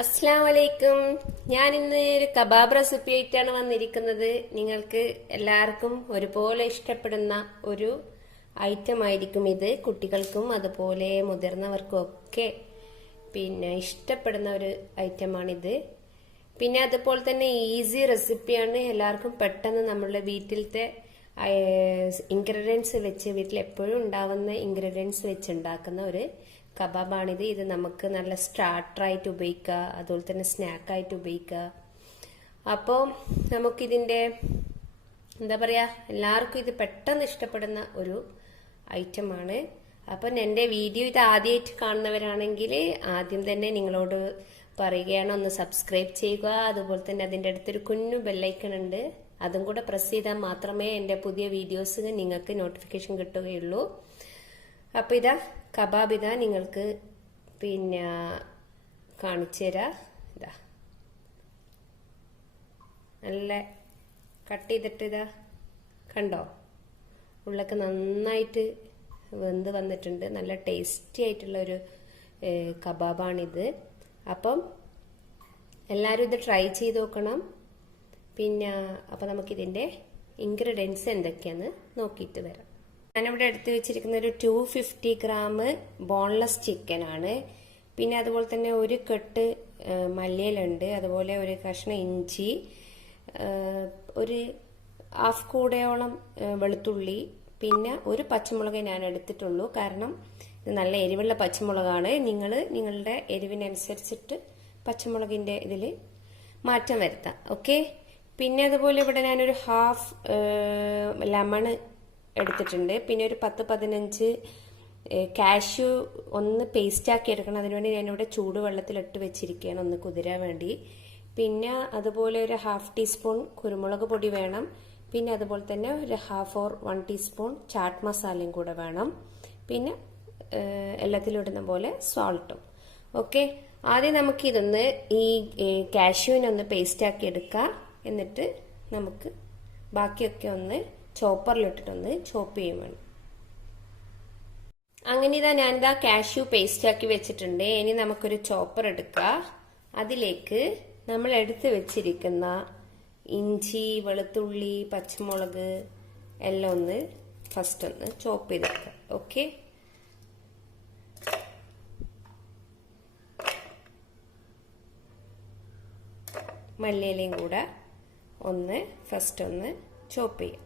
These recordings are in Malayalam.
അസ്സലാമലൈക്കും. ഞാൻ ഇന്ന് ഒരു കബാബ് റെസിപ്പി ആയിട്ടാണ് വന്നിരിക്കുന്നത്. നിങ്ങൾക്ക് എല്ലാവർക്കും ഒരുപോലെ ഇഷ്ടപ്പെടുന്ന ഒരു ഐറ്റം ആയിരിക്കും ഇത്. കുട്ടികൾക്കും അതുപോലെ മുതിർന്നവർക്കും ഒക്കെ ഇഷ്ടപ്പെടുന്ന ഒരു ഐറ്റമാണിത്. പിന്നെ അതുപോലെ തന്നെ ഈസി റെസിപ്പിയാണ്. എല്ലാവർക്കും പെട്ടെന്ന് നമ്മളുടെ വീട്ടിലത്തെ ഇൻഗ്രീഡിയൻസ് വെച്ച് വീട്ടിൽ എപ്പോഴും ഉണ്ടാവുന്ന ഇൻഗ്രീഡിയൻസ് വെച്ച് ഉണ്ടാക്കുന്ന ഒരു കബാബാണിത്. ഇത് നമുക്ക് നല്ല സ്റ്റാർട്ടറായിട്ട് ഉപയോഗിക്കുക, അതുപോലെ തന്നെ സ്നാക്കായിട്ട് ഉപയോഗിക്കുക. അപ്പോൾ നമുക്കിതിൻ്റെ എന്താ പറയുക, എല്ലാവർക്കും ഇത് പെട്ടെന്ന് ഇഷ്ടപ്പെടുന്ന ഒരു ഐറ്റമാണ്. അപ്പം എൻ്റെ വീഡിയോ ഇത് ആദ്യമായിട്ട് കാണുന്നവരാണെങ്കിൽ ആദ്യം തന്നെ നിങ്ങളോട് പറയുകയാണ്, ഒന്ന് സബ്സ്ക്രൈബ് ചെയ്യുക. അതുപോലെ തന്നെ അതിൻ്റെ അടുത്തൊരു കുഞ്ഞു ബെല്ലൈക്കൺ ഉണ്ട്, അതും കൂടെ പ്രസ് ചെയ്താൽ മാത്രമേ എൻ്റെ പുതിയ വീഡിയോസ് നിങ്ങൾക്ക് നോട്ടിഫിക്കേഷൻ കിട്ടുകയുള്ളൂ. അപ്പോൾ ഇതാ കബാബ് ഇതാ നിങ്ങൾക്ക് കാണിച്ചു തരാം. ഇതാ നല്ല കട്ട് ചെയ്തിട്ട് ഇതാ കണ്ടോ, ഉള്ളൊക്കെ നന്നായിട്ട് വെന്ത് വന്നിട്ടുണ്ട്. നല്ല ടേസ്റ്റി ആയിട്ടുള്ള ഒരു കബാബാണിത്. അപ്പം എല്ലാവരും ഇത് ട്രൈ ചെയ്ത് നോക്കണം. അപ്പം നമുക്കിതിൻ്റെ ഇൻഗ്രീഡിയൻസ് എന്തൊക്കെയാന്ന് നോക്കിയിട്ട് വരാം. ഞാനിവിടെ എടുത്തു വെച്ചിരിക്കുന്ന ഒരു 250 ഗ്രാം ബോൺലെസ് ചിക്കൻ ആണ്. പിന്നെ അതുപോലെ തന്നെ ഒരു കെട്ട് മല്ലിയിലുണ്ട്, അതുപോലെ ഒരു കഷ്ണം ഇഞ്ചി, ഒരു ഹാഫ് കൂടയോളം വെളുത്തുള്ളി, പിന്നെ ഒരു പച്ചമുളക് ഞാൻ എടുത്തിട്ടുള്ളൂ. കാരണം ഇത് നല്ല എരിവുള്ള പച്ചമുളകാണ്. നിങ്ങളുടെ എരിവിനനുസരിച്ചിട്ട് പച്ചമുളകിൻ്റെ ഇതിൽ മാറ്റം വരുത്താം. ഓക്കെ. പിന്നെ അതുപോലെ ഇവിടെ ഞാനൊരു ഹാഫ് ലെമൺ എടുത്തിട്ടുണ്ട്. പിന്നെ ഒരു 10-15 കാഷ്യൂ ഒന്ന് പേസ്റ്റാക്കി എടുക്കണം. അതിനുവേണ്ടി ഞാനിവിടെ ചൂടുവെള്ളത്തിലിട്ട് വെച്ചിരിക്കുകയാണ്, ഒന്ന് കുതിരാൻ വേണ്ടി. പിന്നെ അതുപോലെ ഒരു 1/2 ടീസ്പൂൺ കുരുമുളക് പൊടി വേണം. പിന്നെ അതുപോലെ തന്നെ ഒരു 1/2 ടീസ്പൂൺ ചാട്ട് മസാലയും കൂടെ വേണം. പിന്നെ എല്ലാത്തിലും ഇടുന്ന പോലെ സോൾട്ടും. ഓക്കെ. ആദ്യം നമുക്കിതൊന്ന് ഈ കാഷ്യൂവിനൊന്ന് പേസ്റ്റാക്കി എടുക്കാം. എന്നിട്ട് നമുക്ക് ബാക്കിയൊക്കെ ഒന്ന് ചോപ്പറിലിട്ടിട്ടൊന്ന് ചോപ്പ് ചെയ്യും വേണം. അങ്ങനെ ഞാനിതാ കാഷ്യൂ പേസ്റ്റ് ആക്കി വെച്ചിട്ടുണ്ട്. ഇനി നമുക്കൊരു ചോപ്പർ എടുക്കുക. അതിലേക്ക് നമ്മൾ എടുത്ത് വെച്ചിരിക്കുന്ന ഇഞ്ചി, വെളുത്തുള്ളി, പച്ചമുളക് എല്ലാം ഒന്ന് ഫസ്റ്റ് ഒന്ന് ചോപ്പ് ചെയ്തെടുക്കുക. ഓക്കെ. മല്ലിയിലയും കൂടെ ഫസ്റ്റ് ഒന്ന് ചോപ്പ് ചെയ്യാം.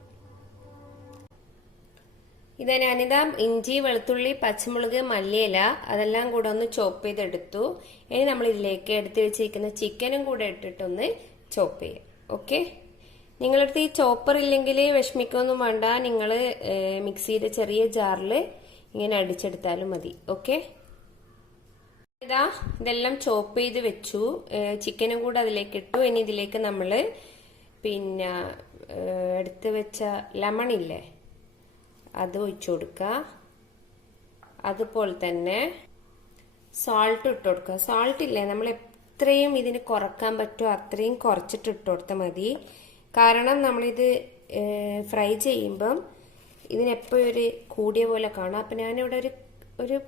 ഞാനിതാ ഇഞ്ചി, വെളുത്തുള്ളി, പച്ചമുളക്, മല്ലിയില അതെല്ലാം കൂടെ ഒന്ന് ചോപ്പ് ചെയ്തെടുത്തു. ഇനി നമ്മൾ ഇതിലേക്ക് എടുത്തു വെച്ചിരിക്കുന്ന ചിക്കനും കൂടെ ഇട്ടിട്ടൊന്ന് ചോപ്പ് ചെയ്യാം. ഓക്കെ. നിങ്ങളടുത്ത് ഈ ചോപ്പർ ഇല്ലെങ്കിൽ വിഷമിക്കൊന്നും വേണ്ട, നിങ്ങൾ മിക്സിയുടെ ചെറിയ ജാറിൽ ഇങ്ങനെ അടിച്ചെടുത്താലും മതി. ഓക്കെ. ഇതെല്ലാം ചോപ്പ് ചെയ്ത് വെച്ചു. ചിക്കനും കൂടെ അതിലേക്ക് ഇട്ടു. ഇനി ഇതിലേക്ക് നമ്മൾ എടുത്ത് വെച്ച ലെമൺ ഇല്ലേ, അത് ഒഴിച്ചു കൊടുക്കുക. അതുപോലെ തന്നെ സോൾട്ട് ഇട്ട് കൊടുക്കുക. സോൾട്ട് ഇല്ലേ, നമ്മൾ എത്രയും ഇതിന് കുറക്കാൻ പറ്റുമോ അത്രയും കുറച്ചിട്ട് ഇട്ട് കൊടുത്താൽ മതി. കാരണം നമ്മളിത് ഫ്രൈ ചെയ്യുമ്പം ഇതിനെപ്പോഴും ഒരു കൂടിയ പോലെ കാണാം. അപ്പം ഞാനിവിടെ ഒരു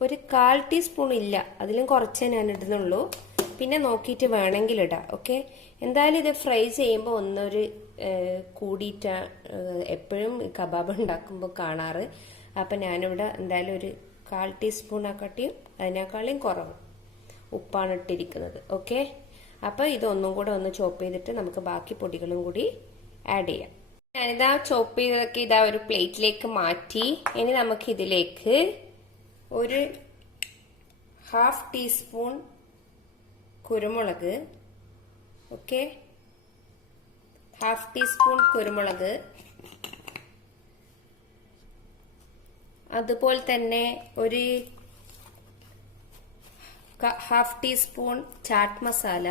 1/4 ടീസ്പൂൺ ഇല്ല, അതിലും കുറച്ചേ ഞാൻ ഇടുന്നുള്ളൂ. പിന്നെ നോക്കിയിട്ട് വേണമെങ്കിൽ ഇടാം. ഓക്കെ. എന്തായാലും ഇത് ഫ്രൈ ചെയ്യുമ്പോൾ ഒന്നൊരു കൂടിയിട്ട് എപ്പോഴും കബാബ് ഉണ്ടാക്കുമ്പോൾ കാണാറ്. അപ്പം ഞാനിവിടെ എന്തായാലും ഒരു 1/4 ടീസ്പൂണാക്കട്ടിയും അതിനേക്കാളും കുറവ് ഉപ്പാണ് ഇട്ടിരിക്കുന്നത്. ഓക്കെ. അപ്പം ഇതൊന്നും കൂടെ ഒന്ന് ചോപ്പ് ചെയ്തിട്ട് നമുക്ക് ബാക്കി പൊടികളും കൂടി ആഡ് ചെയ്യാം. ഞാനിതാ ചോപ്പ് ചെയ്തതൊക്കെ ഒരു പ്ലേറ്റിലേക്ക് മാറ്റി. ഇനി നമുക്ക് ഇതിലേക്ക് ഒരു 1/2 ടീസ്പൂൺ കുരുമുളക്. ഓക്കെ. 1/2 ടീസ്പൂൺ കുരുമുളക്, അതുപോലെ തന്നെ ഒരു 1/2 teaspoon chaat masala.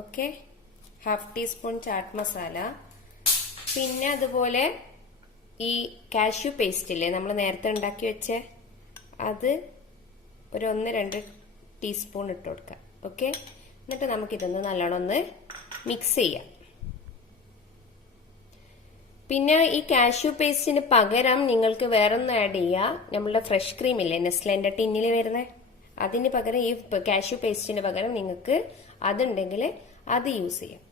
Okay. 1/2 teaspoon chaat masala. പിന്നെ അതുപോലെ ഈ കാഷ്യൂ പേസ്റ്റ് ഇല്ലേ, നമ്മൾ നേരത്തെ ഉണ്ടാക്കി വെച്ച അത് ഒരു 1-2 ടീസ്പൂൺ ഇട്ട് കൊടുക്കാം. ഓക്കെ. എന്നിട്ട് നമുക്കിതൊന്ന് നല്ലോണം ഒന്ന് മിക്സ് ചെയ്യാം. പിന്നെ ഈ കാഷ്യൂ പേസ്റ്റിന് പകരം നിങ്ങൾക്ക് വേറൊന്നും ആഡ് ചെയ്യാം. നമ്മളുടെ ഫ്രഷ് ക്രീം ഇല്ലേ, നെസ്ലേന്റെ ടിന്നിൽ വരുന്നത്, അതിന് പകരം ഈ കാഷ്യൂ പേസ്റ്റിന് പകരം നിങ്ങൾക്ക് അതുണ്ടെങ്കിൽ അത് യൂസ് ചെയ്യാം.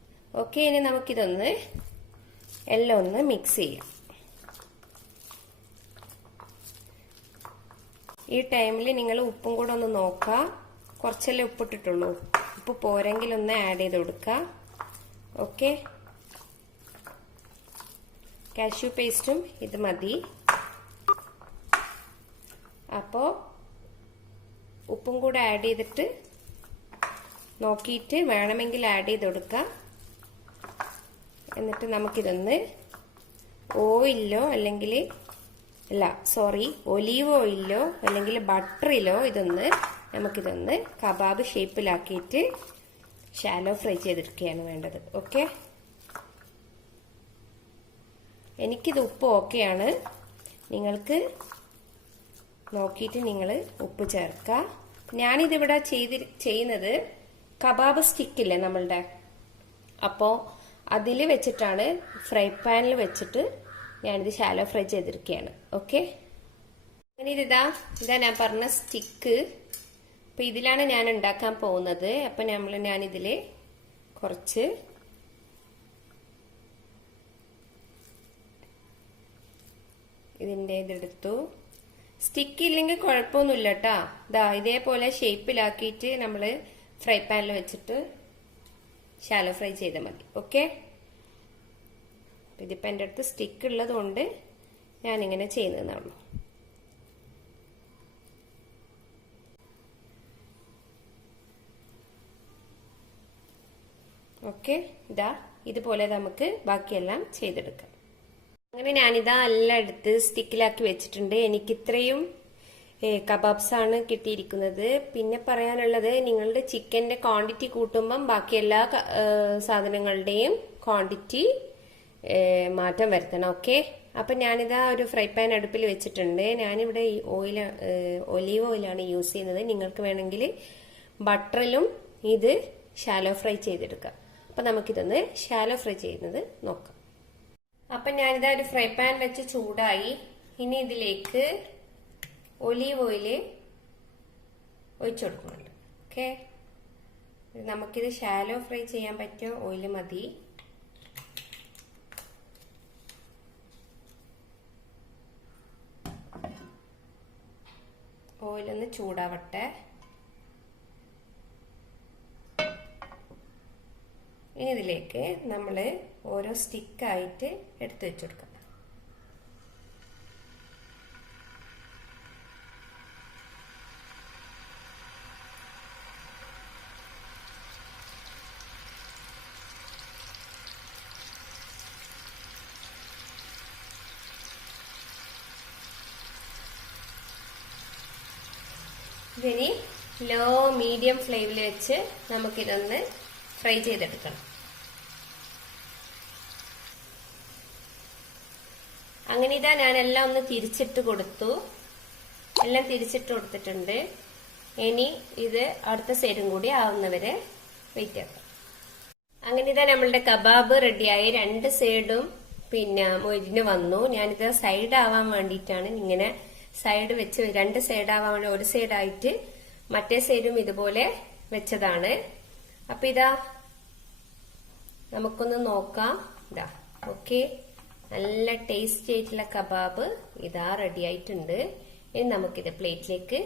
ഓക്കെ, ഇനി നമുക്കിതൊന്ന് എല്ലാം ഒന്ന് മിക്സ് ചെയ്യാം. ഈ ടൈമിൽ നിങ്ങൾ ഉപ്പും കൂടെ ഒന്ന് നോക്കുക. കുറച്ചല്ലേ ഉപ്പിട്ടിട്ടുള്ളൂ, ഉപ്പ് പോരെങ്കിൽ ഒന്ന് ആഡ് ചെയ്ത് കൊടുക്കുക. ഓക്കെ, കാഷ്യൂ പേസ്റ്റും ഇത് മതി. അപ്പോൾ ഉപ്പും കൂടെ ആഡ് ചെയ്തിട്ട് നോക്കിയിട്ട് വേണമെങ്കിൽ ആഡ് ചെയ്ത് കൊടുക്കുക. എന്നിട്ട് നമുക്കിതൊന്ന് ഓയിലോ അല്ലെങ്കിൽ ഒലീവ് ഓയിലോ അല്ലെങ്കിൽ ബട്ടറിലോ നമുക്കിതൊന്ന് കബാബ് ഷേപ്പിലാക്കിയിട്ട് ഷാലോ ഫ്രൈ ചെയ്തെടുക്കുകയാണ് വേണ്ടത്. ഓക്കെ, എനിക്കിത് ഉപ്പ് ഓക്കെയാണ്. നിങ്ങൾക്ക് നോക്കിയിട്ട് നിങ്ങൾ ഉപ്പ് ചേർക്കുക. ഞാനിതിവിടെ ചെയ്യുന്നത് കബാബ് സ്റ്റിക്കില്ലേ നമ്മളുടെ, അപ്പോൾ അതിൽ വെച്ചിട്ടാണ് ഫ്രൈ പാനിൽ വെച്ചിട്ട് ഞാനിത് ഷാലോ ഫ്രൈ ചെയ്തെടുക്കുകയാണ്. ഓക്കെ, അങ്ങനെ ഇതാ ഞാൻ പറഞ്ഞ സ്റ്റിക്ക്. അപ്പം ഇതിലാണ് ഞാൻ ഉണ്ടാക്കാൻ പോകുന്നത്. അപ്പം ഞാനിതിൽ കുറച്ച് ഇതിൻ്റെ ഇതെടുത്തു. സ്റ്റിക്ക് ഇല്ലെങ്കിൽ കുഴപ്പമൊന്നുമില്ല കേട്ടോ. ഇതേപോലെ ഷേപ്പിലാക്കിയിട്ട് നമ്മൾ ഫ്രൈ പാനിൽ വെച്ചിട്ട് ഷാലോ ഫ്രൈ ചെയ്താൽ മതി. ഓക്കെ, ഇതിപ്പോൾ എൻ്റെ അടുത്ത് സ്റ്റിക്ക് ഉള്ളത് കൊണ്ട് ഞാനിങ്ങനെ ചെയ്യുന്നതാണ്. ഓക്കെ, ഇതുപോലെ നമുക്ക് ബാക്കിയെല്ലാം ചെയ്തെടുക്കാം. അങ്ങനെ ഞാനിതാ എല്ലാം എടുത്ത് സ്റ്റിക്കിലാക്കി വെച്ചിട്ടുണ്ട്. എനിക്കിത്രയും കബാബ്സ് ആണ് കിട്ടിയിരിക്കുന്നത്. പിന്നെ പറയാനുള്ളത്, നിങ്ങളുടെ ചിക്കന്റെ ക്വാണ്ടിറ്റി കൂട്ടുമ്പം ബാക്കി എല്ലാ സാധനങ്ങളുടെയും ക്വാണ്ടിറ്റി മാറ്റം വരുത്തണം. ഓക്കെ, അപ്പം ഞാനിതാ ഒരു ഫ്രൈ പാൻ അടുപ്പിൽ വെച്ചിട്ടുണ്ട്. ഞാനിവിടെ ഒലീവ് ഓയിലാണ് യൂസ് ചെയ്യുന്നത്. നിങ്ങൾക്ക് വേണമെങ്കിൽ ബട്ടറിലും ഇത് ഷാലോ ഫ്രൈ ചെയ്തെടുക്കാം. അപ്പം നമുക്കിതൊന്ന് ഷാലോ ഫ്രൈ ചെയ്യുന്നത് നോക്കാം. അപ്പം ഞാനിതാ ഒരു ഫ്രൈ പാൻ വെച്ച് ചൂടായി. ഇനി ഇതിലേക്ക് ഒലീവ് ഓയില് ഒഴിച്ചു കൊടുക്കുന്നുണ്ട്. ഓക്കെ, നമുക്കിത് ഷാലോ ഫ്രൈ ചെയ്യാൻ പറ്റിയ ഓയില് മതി. ഓയിലൊന്ന് ചൂടാവട്ടെ. ഇനി ഇതിലേക്ക് നമ്മൾ ഓരോ സ്റ്റിക്കായിട്ട് എടുത്തു വെച്ചു കൊടുക്കാം. ഇതിനി ലോ മീഡിയം ഫ്ലെയിമിൽ വെച്ച് നമുക്കിതൊന്ന് ഫ്രൈ ചെയ്തെടുക്കണം. അങ്ങനെ ഞാനെല്ലാം ഒന്ന് തിരിച്ചിട്ട് കൊടുത്തു. എല്ലാം തിരിച്ചിട്ട് കൊടുത്തിട്ടുണ്ട്. ഇനി ഇത് അടുത്ത സൈഡും കൂടി ആവുന്നവരെ വെയിറ്റ് ആക്കാം. അങ്ങനെ നമ്മളുടെ കബാബ് റെഡിയായി. രണ്ട് സൈഡും മൊരിഞ്ഞ് വന്നു. ഞാനിത് സൈഡ് ആവാൻ വേണ്ടിയിട്ടാണ് ഇങ്ങനെ സൈഡ് വെച്ച്, രണ്ട് സൈഡ് ആവാൻ വേണ്ടി ഒരു സൈഡായിട്ട് മറ്റേ സൈഡും ഇതുപോലെ വെച്ചതാണ്. അപ്പൊ നമുക്കൊന്ന് നോക്കാം. ഓക്കെ, നല്ല ടേസ്റ്റി ആയിട്ടുള്ള കബാബ് റെഡി ആയിട്ടുണ്ട്. ഇനി നമുക്കിത് പ്ലേറ്റിലേക്ക്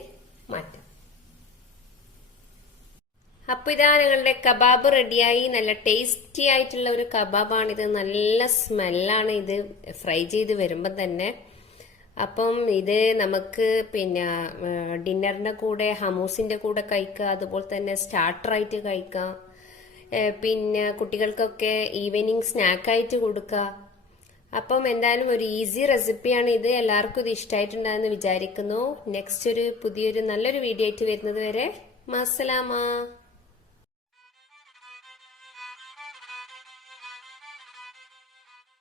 മാറ്റാം. അപ്പൊ ഞങ്ങളുടെ കബാബ് റെഡിയായി. നല്ല ടേസ്റ്റി ആയിട്ടുള്ള ഒരു കബാബാണിത്. നല്ല സ്മെല്ലാണ് ഇത് ഫ്രൈ ചെയ്ത് വരുമ്പോൾ തന്നെ. അപ്പം ഇത് നമുക്ക് ഡിന്നറിന്റെ കൂടെ, ഹമൂസിന്റെ കൂടെ കഴിക്കാം. അതുപോലെ തന്നെ സ്റ്റാർട്ടറായിട്ട് കഴിക്കാം. കുട്ടികൾക്കൊക്കെ ഈവനിങ് സ്നാക്കായിട്ട് കൊടുക്കാം. അപ്പം എന്തായാലും ഒരു ഈസി റെസിപ്പിയാണ് ഇത്. എല്ലാവർക്കും ഇത് ഇഷ്ടമായിട്ടുണ്ടാകുമെന്ന് വിചാരിക്കുന്നു. നെക്സ്റ്റ് പുതിയൊരു നല്ലൊരു വീഡിയോ ആയിട്ട് വരുന്നത് വരെ, മസ്സലാമ.